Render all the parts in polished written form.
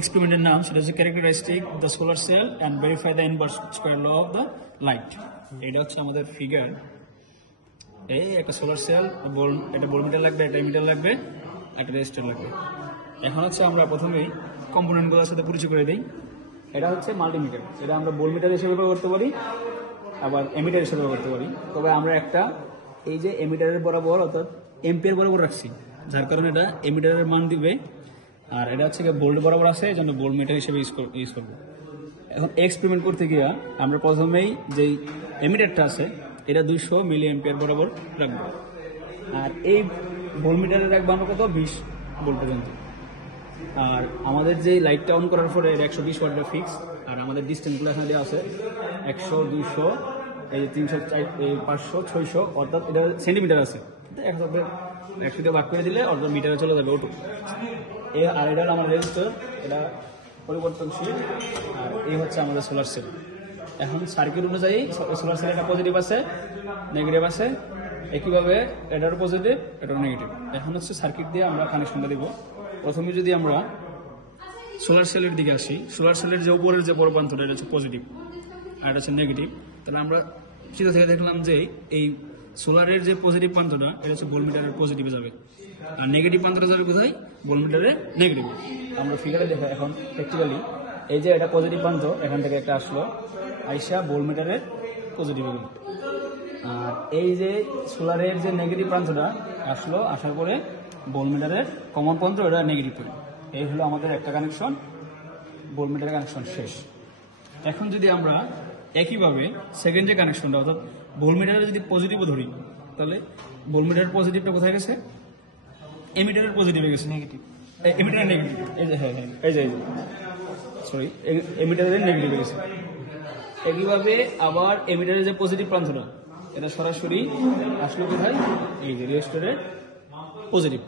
এক্সপেরিমেন্টের নাম সেটা হচ্ছে characteristic the solar cell and verify the inverse square law of the light. এটা হচ্ছে আমাদের ফিগার। এই একটা সোলার সেল, এটা ভোল্টমিটার লাগবে, একটা এমিটার লাগবে, একটা রেজিস্টার লাগবে। এখন হচ্ছে আমরা প্রথমেই কম্পোনেন্টগুলোর সাথে পরিচয় করে দিই। এটা হচ্ছে মাল্টিমিটার, এটা আমরা ভোল্টমিটার হিসেবে ব্যবহার করতে পারি, আবার এমিটার হিসেবে ব্যবহার করতে পারি। তবে আমরা একটা এই যে এমিটারের বরাবর অর্থাৎ এম্পিয়ার বরাবর রাখছি, যার কারণে এটা এমিটারের মান দিবে। আর এটা হচ্ছে ভোল্ট বরাবর আছে, এই জন্য ভোল্টমিটার হিসেবে ইউজ করবো। এখন এক্সপেরিমেন্ট করতে গিয়ে আমরা প্রথমেই যেই এমিটারটা আছে এটা 200 মিলি এম্পিয়ার বরাবর রাখবো। আর এই ভোল্টমিটারে রাখবো আমরা কত 20 ভোল্ট পর্যন্ত। আর আমাদের যে লাইটটা অন করার পরে 120 ওয়াটটা ফিক্স। আর আমাদের ডিস্টেন্সগুলো এখানে দেওয়া আছে 100, 200, এই 300, 500, 600, অর্থাৎ এটা সেন্টিমিটার আছে। 100 দিয়ে ভাগ করে দিলে অর্থাৎ মিটারে চলে যাবে ওটু। আর এটা আমার রেজিস্টার, এটা পরিবর্তনশীল। আর এই হচ্ছে আমাদের সোলার সেল। এখন সার্কিট অনুযায়ী সোলার সেল একটা পজিটিভ আছে, নেগেটিভ আছে, একইভাবে এটারও পজিটিভ, এটারও নেগেটিভ। এখন হচ্ছে সার্কিট দিয়ে আমরা কানেকশনটা দিব। প্রথমে যদি আমরা সোলার সেলের দিকে আসি, সোলার সেলের যে উপরের যে বড় প্রান্তটা এটা হচ্ছে পজিটিভ আর এটা হচ্ছে নেগেটিভ। তাহলে আমরা চিত্র থেকে দেখলাম যে এই সোলারের যে পজিটিভ প্রান্তটা এটা হচ্ছে ভোল্টমিটারের পজিটিভে যাবে, আর নেগেটিভ প্রান্তটা যাবে কোথায়, ভোল্টমিটারের নেগেটিভে। আমরা ফিগারে দেখা এখন প্র্যাকটিক্যালি এই যে এটা পজিটিভ প্রান্ত, এখান থেকে একটা আসলো আইসা ভোল্টমিটারের পজিটিভে গেল। আর এই যে সোলারের যে নেগেটিভ প্রান্তটা আসলো, আসার পরে ভোল্টমিটারের কমন প্রান্ত এটা নেগেটিভ করে। এই হলো আমাদের একটা কানেকশন, ভোল্টমিটারের কানেকশন শেষ। এখন যদি আমরা একইভাবে সেকেন্ড যে কানেকশনটা অর্থাৎ ভোল্টমিটারে যদি পজিটিভও ধরি, তাহলে ভোল্টমিটারের পজিটিভটা কোথায় গেছে, এমিটারের পজিটিভে গেছে, নেগেটিভ এমিটারের নেগেটিভ, এই যে এই যে সরি এমিটারের নেগেটিভে গেছে। একইভাবে আবার এমিটারের যে পজিটিভ প্রান্তটা এটা সরাসরি আসলো কোথায়, এই যে রেজিস্টারের পজিটিভ।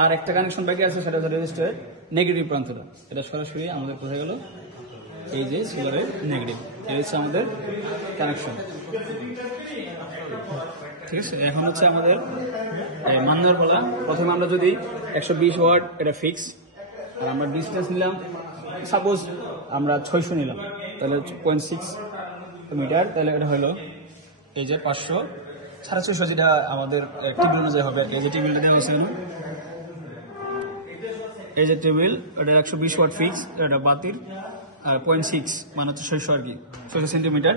আর একটা কানেকশন বাকি আছে, সেটা হচ্ছে রেজিস্টারের নেগেটিভ প্রান্তটা, এটা সরাসরি আমাদের কোথায় গেল, এই যে সোলারের নেগেটিভ। এই হচ্ছে আমাদের কানেকশন, ঠিক আছে। এখন হচ্ছে আমাদের মান দেওয়ার পালা। প্রথমে আমরা যদি 120 ওয়াট এটা ফিক্স, আর আমরা ডিস্টেন্স নিলাম, সাপোজ আমরা 600 নিলাম, তাহলে 0.6 মিটার, তাহলে এটা হলো এই যে 500, 650, যেটা আমাদের টেবিল অনুযায়ী হবে। এই যে টেবিলটা দেওয়া আছে, এই যে টেবিল, এটা 120 ওয়াট ফিক্স, এটা বাতির, আর 0.6 মানে হচ্ছে 600 আর কি, 600 সেন্টিমিটার।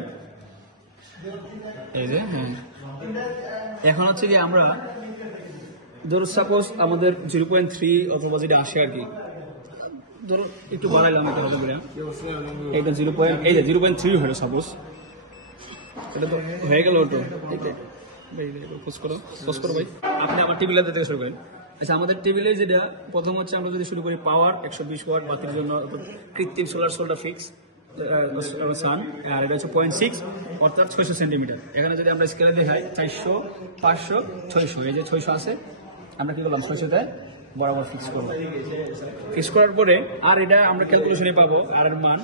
এই যে এখন হচ্ছে কি আমরা ধরো সাপোজ আমাদের 0.3 অথবা যেটা আসে আর কি, ধরো একটু বাড়াইলাম এটা হতে পারে, এইটা 0.3 হলো সাপোজ, এটা তো হয়ে গেল। ওটো পোস্ট করো ভাই, আপনি আমার টেবিলে দিতে শুরু করেন। আচ্ছা, আমাদের টেবিলে যেটা প্রথম হচ্ছে আমরা যদি শুরু করি পাওয়ার 120 ওয়াট বাতির জন্য কৃত্রিম সোলার সেলটা ফিক্স সান, আর এটা হচ্ছে 0.6 অর্থাৎ 600 সেন্টিমিটার। এখানে যদি আমরা স্কেলে দেখাই 400, 500, 600, এই যে 600 আছে, আমরা কি করলাম 600তে বরাবর ফিক্স করবো। ফিক্স করার পরে আর এটা আমরা ক্যালকুলেশনে পাবো আর এর মান,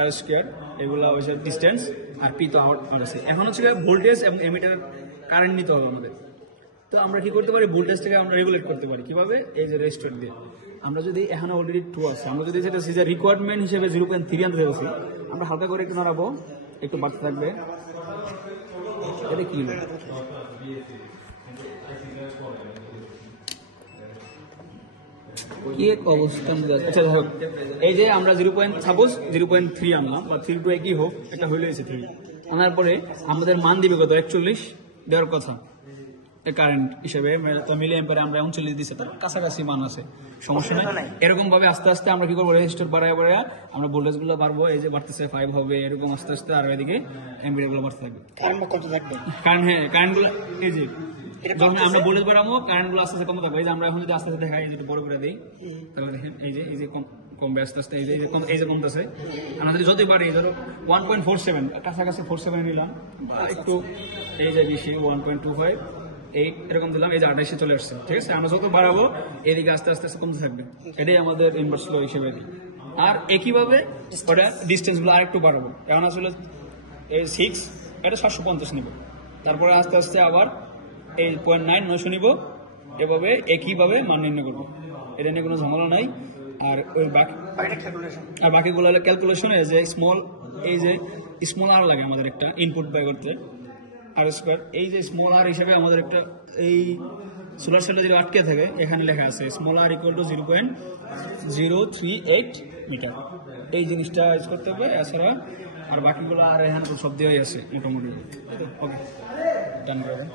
আর স্কোয়ার, এগুলো হচ্ছে ডিস্টেন্স, আর পি তো আমার আছে। এখন হচ্ছে ভোল্টেজ এবং এমিটার কারেন্ট নিতে হবে আমাদের। তো আমরা কি করতে পারি, ভোল্টেজটাকে আমরা রেগুলেট করতে পারি কিভাবে, এই যে রেজিস্টার দিয়ে। আমরা যদি এখানে অলরেডি 2 আছে, আমরা যদি যেটা সিজার রিকোয়ারমেন্ট হিসেবে 0.3 আনতে চাইছি, আমরা হালকা করে একটু নাড়াবো, একটু বাড়তে থাকবে। এটা কি অবস্থান, আচ্ছা হোক, এই যে আমরা 0.3 আনলাম, বা 3 টু একই হোক, এটা হইলে 3 আনার পরে আমাদের মান দিবে কত, 41 দেওয়ার কথা কারেন্ট হিসেবে, মিলি অ্যাম্পিয়ারে আমরা 39 দিচ্ছি, তার কাছাকাছি মান আছে, সমস্যা নেই। এরকম ভাবে আস্তে আস্তে আমরা কি করবো, রেজিস্টার বাড়ায় আমরা ভোল্টেজ গুলো বাড়বো, এই যে বাড়তেছে 5 হবে, এরকম আস্তে আস্তে, আর এদিকে অ্যাম্পিয়ার গুলো বাড়তে থাকবে। কারেন্ট, হ্যাঁ কারেন্ট গুলো, এই যে যখন আমরা ভোল্টেজ বাড়াবো কারেন্ট গুলো আস্তে আস্তে কমতে থাকবে। এই যে আমরা এখন যদি আস্তে আস্তে দেখাই, যেটা বড় করে দিই, তাহলে দেখেন এই যে কমবে আস্তে আস্তে, এই যে কমতেছে। আমাদের যতই বাড়ি, ধরো 1.47 কাছাকাছি 47 নিলাম, একটু এই যে বেশি 1.25 এরকম দিলাম, এই যে 28 চলে আসছে, ঠিক আছে। আমরা যত বাড়াবো এদিকে আস্তে আস্তে আস্তে কমতে থাকবে, এটাই আমাদের ইনভার্স ল হিসেবে দিই। আর একইভাবে ওটা ডিস্টেন্স গুলো আরেকটু বাড়াবো। এখন আসলে এই 6, এটা 750 নিব, তারপরে আস্তে আস্তে আবার এই 0.9 900 নিব, এভাবে একইভাবে মান নির্ণয় করবো। এটা নিয়ে কোনো ঝামেলা নাই। আর ওই বাকিগুলো হলো ক্যালকুলেশন যে স্মল, এই যে স্মল আর লাগে আমাদের একটা ইনপুট বাই করতে আর স্কোয়ার, এই যে স্মল আর হিসেবে আমাদের একটা এই সোলার সেলটা যদি আটকে থাকে এখানে লেখা আছে small or equal to 0.038 metre. এই জিনিসটা ইউজ করতে হবে, এছাড়া আর বাকিগুলো আর এখানে তো সব দেওয়াই আছে মোটামুটি। ওকে, ডান করবেন।